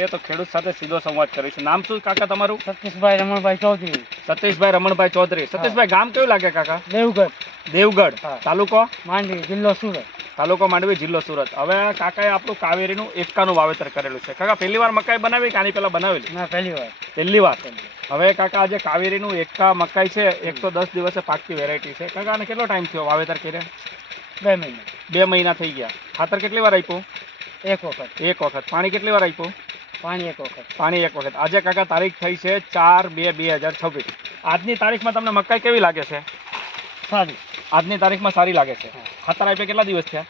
એ તો ખેડૂત સાથે સીધો સંવાદ કરીશું. નામ શું કાકા તમારું? સતીશભાઈ રમણભાઈ ચૌધરી. સતીશભાઈ રમણભાઈ ચૌધરી. સતીશભાઈ ગામ કયું લાગે કાકા? દેવગઢ. દેવગઢ. હા. તાલુકો? માંડવી, જિલ્લો સુરત. તાલુકો માંડવી, જિલ્લો સુરત. હવે કાકાએ આપણું કાવેરીનું એકાનું વાવેતર કરેલું છે. કાકા પહેલી વાર મકાઈ બનાવી કે આની પહેલા બનાવેલી? ના, પહેલી વાર. પહેલી વાર. હવે કાકા આજે કાવેરીનું એકા મકાઈ છે 110 દિવસે પાકતી વેરાયટી છે. કાકા આને કેટલો ટાઈમ થયો વાવેતર કર્યા? 2 મહિના. 2 મહિના થઈ ગયા. ખાતર કેટલી વાર આપ્યું? એક વખત. એક વખત. પાણી કેટલી વાર આપ્યું? પાણી એક વખત. પાણી એક વખત. આજે કાકા તારીખ થઈ છે 4/2/2026. આજની તારીખમાં તમને મકાઈ કેવી લાગે છે? સારી. આજની તારીખમાં સારી લાગે છે. ખાતર આપ્યા કેટલા દિવસ થયા?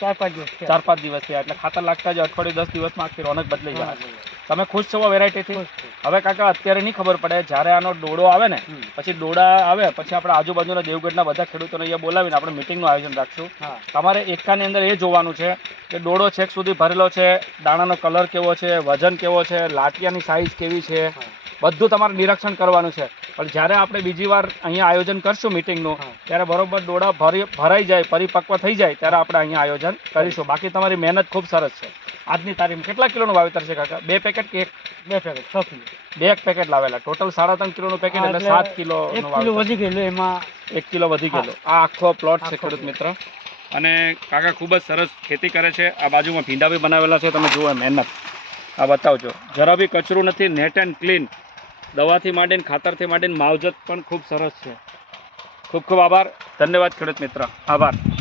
4-5 દિવસ. 4-5 દિવસ થયા. એટલે ખાતર લાગતા જ અઠવાડિયું 10 દિવસમાં આખી રોનક બદલાઈ જાય. હા. તમે ખુશ છો વેરાયટીથી? ખુશ છું. હવે કાકા અત્યારે નહીં ખબર પડે, જ્યારે આનો ડોડો આવે ને પછી ડોડા આવે પછી આપણે આજુબાજુના દેવગઢના બધા ખેડૂતોને અહીંયા બોલાવીને આપણે મિટિંગનું આયોજન રાખશું. હા. તમારે એકાની અંદર એ જોવાનું છે કે ડોડો છેક સુધી ભરેલો છે, દાણાનો કલર કેવો છે, વજન કેવો છે, લાટિયાની સાઇઝ કેવી છે, બધું તમારે નિરીક્ષણ કરવાનું છે. પણ જ્યારે આપણે બીજી વાર અહીંયા આયોજન કરશું મિટિંગનું, ત્યારે બરોબર ડોડા ભરાઈ જાય, પરિપક્વ થઈ જાય ત્યારે આપણે અહીંયા આયોજન કરીશું. બાકી તમારી મહેનત ખૂબ સરસ છે. આજની તારીખમાં કેટલા કિલોનું વાવેતર છે કાકા? 2 પેકેટ કે 2 પેકેટ, 6 કિલો. 2 પેકેટ લાવેલા. ટોટલ 3.5 કિલોનું પેકેટ એટલે 7 કિલો. 1 કિલો વધી ગયેલું, એમાં 1 કિલો વધી ગયેલો. આ આખો પ્લોટ છે ખેડૂત મિત્ર. અને કાકા ખૂબ જ સરસ ખેતી કરે છે. આ બાજુમાં ભીંડા બી બનાવેલા છે, તમે જુઓ મહેનત. આ બતાવજો, જરા બી કચરું નથી, નેટ એન્ડ ક્લીન. દવાથી માંડીને ખાતરથી માંડીને માવજત પણ ખૂબ સરસ છે. ખૂબ ખૂબ આભાર. ધન્યવાદ ખેડૂત મિત્ર. આભાર.